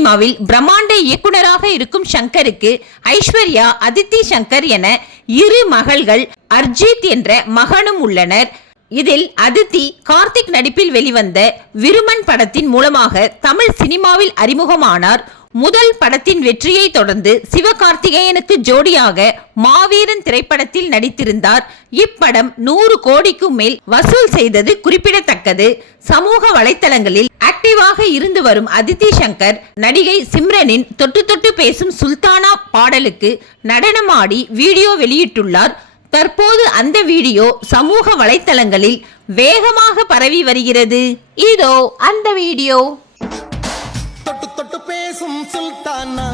சினிமாவில் பிரம்மாண்ட இயக்குனராக இருக்கும் சங்கருக்கு ஐஸ்வர்யா, அதித்தி சங்கர் என இரு மகள்கள், அர்ஜித் என்ற மகனும் உள்ளனர். இதில் அதித்தி கார்த்திக் நடிப்பில் வெளிவந்த விருமன் படத்தின் மூலமாக தமிழ் சினிமாவில் அறிமுகமானார். முதல் படத்தின் வெற்றியை தொடர்ந்து சிவகார்த்திகேயனுக்கு ஜோடியாக மாவீரன் திரைப்படத்தில் நடித்திருந்தார். இப்படம் 100 கோடிக்கும் மேல் வசூல் செய்தது குறிப்பிடத்தக்கது. சமூக வலைத்தளங்களில் ஆக்டிவாக இருந்து வரும் அதித்தி சங்கர் நடிகை சிம்ரனின் தொட்டு தொட்டு பேசும் சுல்தானா பாடலுக்கு நடனமாடி வீடியோ வெளியிட்டுள்ளார். தற்போது அந்த வீடியோ சமூக வலைத்தளங்களில் வேகமாக பரவி வருகிறது. இதோ அந்த வீடியோ. தொட்டு தொட்டு பேசும் சுல்தானா